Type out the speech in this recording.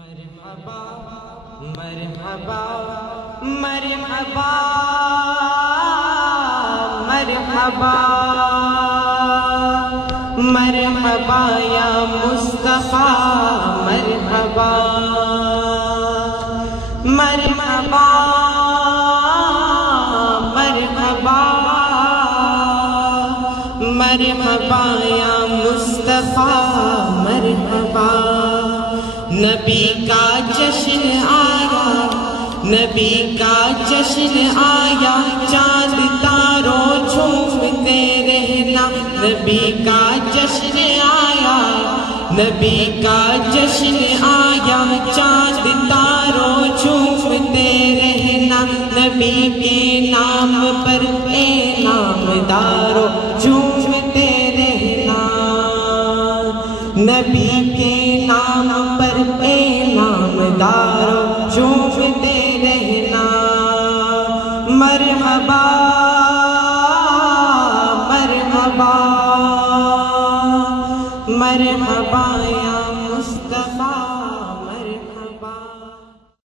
مرحبا مرحبا مرحبا مرحبا مرحبا یا مصطفیٰ مرحبا مرحبا مرحبا مرحبا یا مصطفیٰ مرحبا نبی کا جشن آیا نبی کا جشن آیا چاند تاروں جھومتے رہنا نبی کا جشن آیا نبی کا جشن آیا چاند تاروں جھومتے رہنا نبی کے نام پر اے نامداروں جھومتے رہنا نبی کے نام پر اے نامداروں جھومتے رہنا مرحبا مرحبا مرحبا یا مصطفیٰ